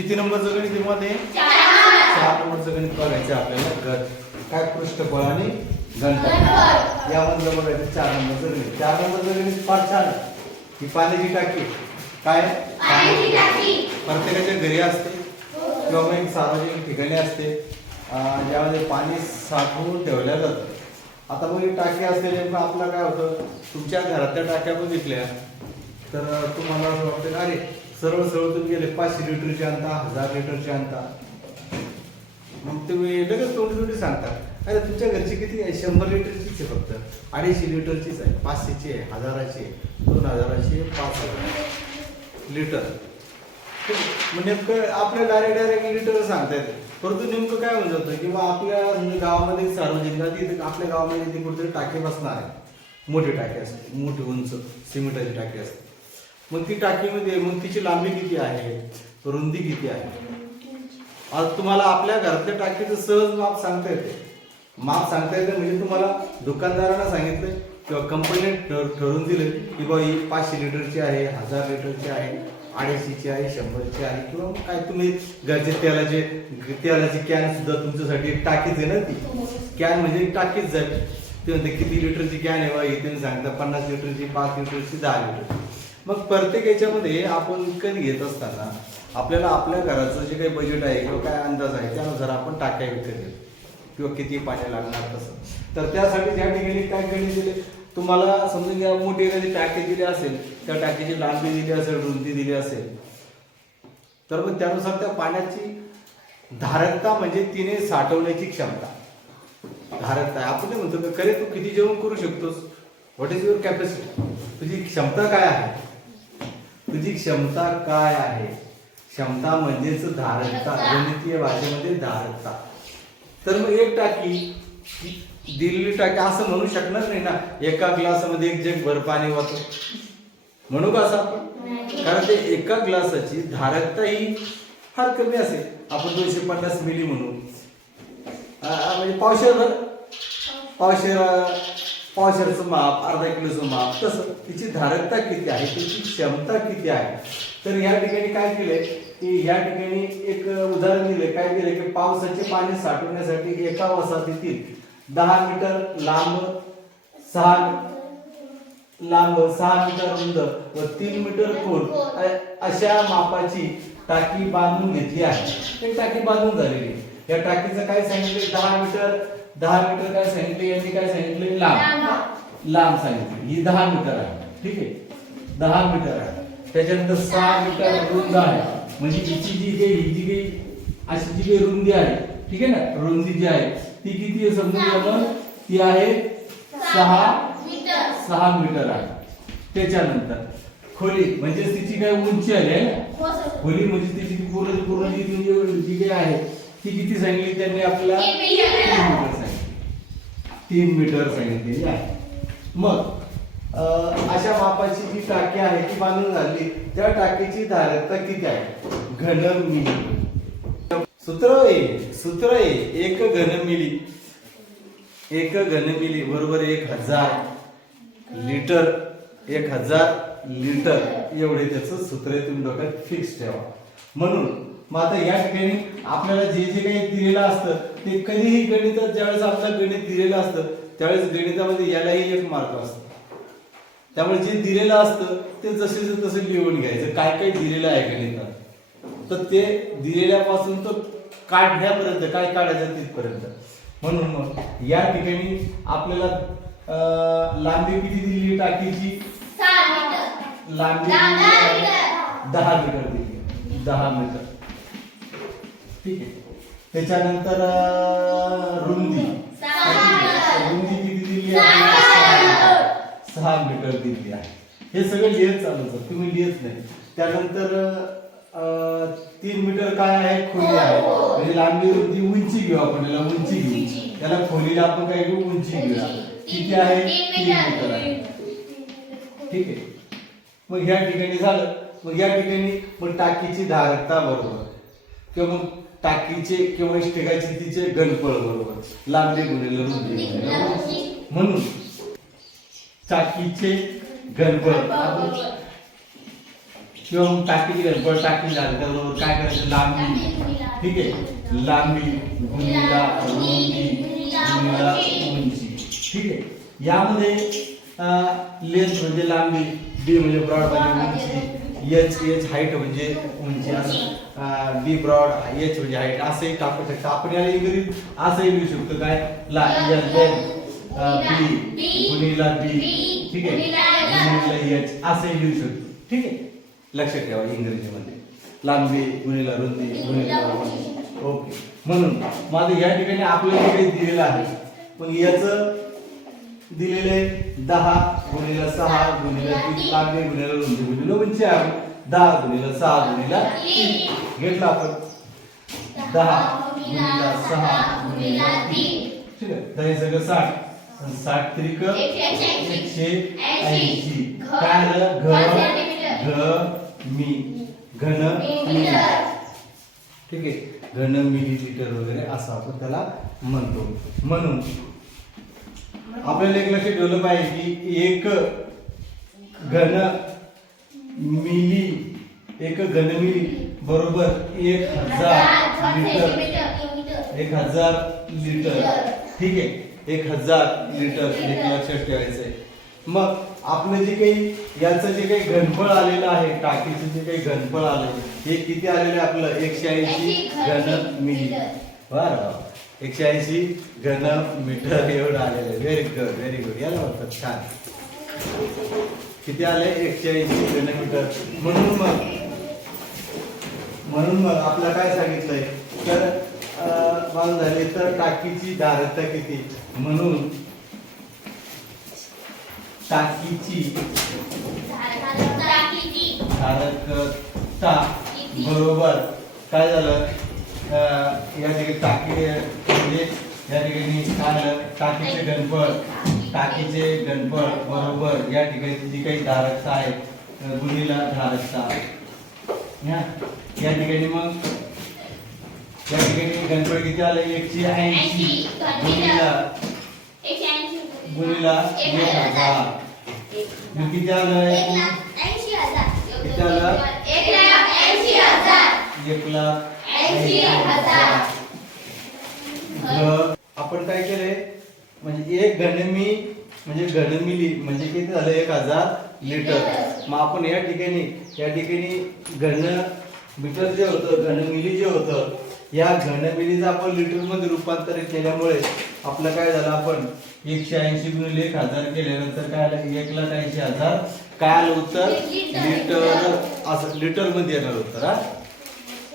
किती नंबरचं गणित आहे मध्ये चार नंबरचं गणित बघायचं आपल्याला. गट काय पृष्ठफळ आणि घनफळ. यामधलं बघायचं चार नंबरचं गणित चार नंबरचं गणित फार छान. ही पाण्याची टाकी काय? प्रत्येकाच्या घरी असते किंवा मग एक सार्वजनिक ठिकाणी असते. ज्यामध्ये पाणी साठवून ठेवल्या जातं. आता मग ही टाकी असते नेमकं आपलं काय होतं? तुमच्या घरातल्या टाक्या बघितल्या तर तुम्हाला असं वाटतं अरे सरळ सरळ तुम्ही गेले पाचशे लिटरची आणता हजार लिटरची आणता. मग तुम्ही लगेच तोंडी तोंडी सांगता अरे तुमच्या घरची किती आहे? शंभर लिटरचीच आहे फक्त. अडीचशे लिटरचीच आहे पाचशेची आहे हजाराची आहे दोन हजाराची आहे पाच हजार लिटर. मग नेमकं आपल्या डायरेक्ट डायरेक्ट लिटर सांगता येते. परंतु नेमकं काय होऊन जातं किंवा म्हणजे आपल्या गावामध्ये सार्वजनिक आता आपल्या गावामध्ये ते कुठेतरी टाके बसणार आहे. मोठी टाकी असते मोठी उंच सिमेंटाची टाकी असते. मग ती टाकीमध्ये मग तिची लांबी किती आहे? रुंदी किती आहे? आज तुम्हाला आपल्या घरातल्या टाकीचं सहज माप सांगता येते. माप सांगता येते म्हणजे तुम्हाला दुकानदारांना सांगितलं किंवा कंपनीने ठरवून दिलं की बाबा ही पाचशे लिटरची आहे हजार लिटरची आहे अडीचशेची आहे शंभरची आहे किंवा काय तुम्ही घरचे तेलाचे तेलाची कॅन सुद्धा तुमच्यासाठी टाकीच आहे ना ती. कॅन म्हणजे टाकीच जाईल. ते म्हणते किती लिटरची कॅन आहे बा? हे तुम्ही सांगता पन्नास लिटरची पाच लिटरची दहा लिटर मग प्रत्येक याच्यामध्ये आपण विकत घेत असताना आपल्याला आपल्या घराचं जे काही बजेट आहे किंवा काय अंदाज आहे त्यानुसार आपण टाक्या विकत घेतो. किंवा किती पाणी लागणार तसं. तर त्यासाठी ज्या ठिकाणी काय गणित दिले तुम्हाला समजून घ्या मोठी एखादी टाकी दिली असेल त्या टाकीची लांबी दिली असेल रुंदी दिली असेल तर मग त्यानुसार त्या पाण्याची धारकता म्हणजे तिने साठवण्याची क्षमता. धारकता. आपण नाही म्हणतो का खरे तू किती जेवण करू शकतोस? व्हॉट इज युअर कॅपॅसिटी तुझी क्षमता काय आहे? तुझी क्षमता काय आहे? क्षमता म्हणजेच धारकता. गणितीय भाषेमध्ये धारकता. तर मग एक टाकी दिलेली टाकी असं म्हणू शकणार नाही ना. एका ग्लासमध्ये एक जग भर पाणी वाहतो. म्हणू का असं आपण? कारण ते एका ग्लासाची धारकता ही फार कमी असेल. आपण दोनशे पन्नास मिली म्हणू. म्हणजे पावशेर. पावशेर पावशेरचं माप अर्धा किलोचं माप तसं तिची धारकता किती आहे तिची क्षमता किती आहे? तर या ठिकाणी काय केलंय की या ठिकाणी एक उदाहरण दिले काय दिले की पावसाचे पाणी साठवण्यासाठी एका वसाहतीतील दहा मीटर लांब सहा लांब सहा मीटर रुंद व तीन मीटर खोल अशा मापाची टाकी बांधून घेतली आहे. ती टाकी बांधून झालेली आहे. या टाकीचं काय सांगितले दहा मीटर दहा मीटर काय सांगितले? यांनी काय सांगितले? लांब. लांब. सांगितले. ही दहा मीटर आहे. ठीक आहे? दहा मीटर आहे. त्याच्यानंतर सहा मीटर रुंद आहे. म्हणजे हिची जी काही ही जी काही अशी जी काही रुंदी आहे ठीक आहे ना? रुंदी जी आहे ती किती आहे समजून मग ती आहे सहा सहा मीटर आहे. त्याच्यानंतर खोली म्हणजे तिची काय उंची आली आहे ना? खोली म्हणजे तिची पूर्ण पूर्ण जी जी जी काही आहे ती किती सांगितली त्यांनी आपल्याला? तीन मीटर. सांगितलेली आहे. मग अशा मापाची जी टाकी आहे ती बांधून झाली. त्या टाकीची धारकता किती आहे? घन मिली. सूत्र ए सूत्र ए एक घन मिली. एक घन मिली बरोबर एक हजार लिटर. एक हजार लिटर. एवढे त्याचं सूत्र तुम्ही डोक्यात फिक्स ठेवा. म्हणून मग आता या ठिकाणी आपल्याला जे जे काही दिलेलं असतं ते कधीही गणितात ज्यावेळेस आपलं गणित दिलेलं असतं त्यावेळेस गणितामध्ये यालाही एक मार्क असतो. त्यामुळे जे दिलेलं असतं ते जसे तसं लिहून घ्यायचं. काय काय दिलेलं आहे गणितात? तर ते दिलेल्यापासून तर काढण्यापर्यंत काय काढायचं तिथपर्यंत. म्हणून मग या ठिकाणी आपल्याला लांबी किती दिली टाकीची? लांबी. दहा मीटर दिली. दहा मीटर. ठीक आहे. त्याच्यानंतर रुंदी. रुंदी किती दिली आहे? सहा मीटर दिली आहे. हे सगळं लिहित चालू तुम्ही लिहित नाही. त्यानंतर तीन मीटर काय आहे? खोली आहे. म्हणजे लांबी रुंदी उंची घेऊ आपण. याला उंची घेऊ. त्याला खोलीला आपण काय घेऊ? उंची घेऊया किती आहे? तीन मीटर. आहे. ठीक आहे. मग ह्या ठिकाणी झालं. मग या ठिकाणी मग टाकीची धारकता बरोबर. किंवा मग टाकीचे किंवा इष्टिकाची तिचे गणपळ बरोबर. लांबी गुणिले रुंदी. म्हणून टाकीचे गणपळ. किंवा मग टाकीची गणपत टाकी झाली त्याबरोबर काय करायचं? लांबी. ठीक आहे? लांबी गुणिला रुंदी गुणिला उंची ठीक आहे? यामध्ये लेंथ म्हणजे लांबी बी म्हणजे ब्रॉड म्हणजे उंची. एच एच हाईट म्हणजे उंची. असं. बी ब्रॉड एच म्हणजे हाईट असंही टाकू शकतो. आपण याला इंग्रजीत असंही लिहू शकतो. काय? ला एल बी गुणिला बी ठीक आहे? गुणिला एच असंही लिहू शकतो. ठीक आहे? लक्षात ठेवा इंग्रजीमध्ये. लांबी गुणिला रुंदी गुणिला ओके. म्हणून माझं या ठिकाणी आपल्याला काही दिलेलं आहे. पण याचं दिलेले दहा गुणिला सहा गुणिला तीन लांबी गुणिला रुंदी. म्हणजे गुणिला उंची आहे. दहा गुणिला सहा गुणिला तीन. घेतलं आपण? दहा गुणिला सहा गुणिला तीन. ठीक आहे. तर हे सगळं साठ. साठ त्रिक एकशे ऐंशी. काय झालं घ घ मी घन ठीक आहे. घन मिलीलिटर वगैरे असं आपण त्याला म्हणतो. म्हणून आपल्याला एक लक्ष ठेवलं पाहिजे की एक घन मिली एक घनमिली बरोबर एक हजार लिटर. एक हजार लिटर. ठीक आहे. एक हजार लिटर एक लक्षात ठेवायचंय. मग आपलं जे काही याचं जे काही घनफळ आलेलं आहे टाकीचं जे काही घनफळ आलं हे किती आलेलं आहे आपलं? एकशे ऐंशी घन मिली. बरं एकशे ऐंशी घन मीटर एवढं आलेलं आहे. व्हेरी गुड व्हेरी गुड याला म्हणतात छान. किती आले? एकशे ऐंशी किलोमीटर म्हणून मग म्हणून मग आपल्याला काय सांगितलंय? तर अं, झाले तर टाकीची धारकता किती? म्हणून टाकीची धारकता बरोबर काय झालं? अं, या ठिकाणी टाकी म्हणजे या ठिकाणी झालं? टाकीचे गणपत. टाकीचे गणपत बरोबर या ठिकाणी जी काही धारकता आहे गुणीला धारकता या या ठिकाणी मग? या ठिकाणी गणपत किती आलं? एकशे ऐंशी. गुणीला गुणीला एक हजार. मग किती आलं? एक लाख ऐंशी हजार. घ- आपण काय केलंय? म्हणजे एक घनमी म्हणजे घनमिली म्हणजे किती झालं एक हजार लिटर. मग आपण या ठिकाणी या ठिकाणी घन मीटर जे होतं घनमिली जे होतं या घनमिलीचं आपण लिटरमध्ये रूपांतरित केल्यामुळे आपलं काय झालं आपण? एकशे ऐंशी गुणिले एक हजार केल्यानंतर काय आलं? एक लाख ऐंशी हजार. काय आलं उत्तर? लिटर. असं लिटरमध्ये येणार उत्तर हा?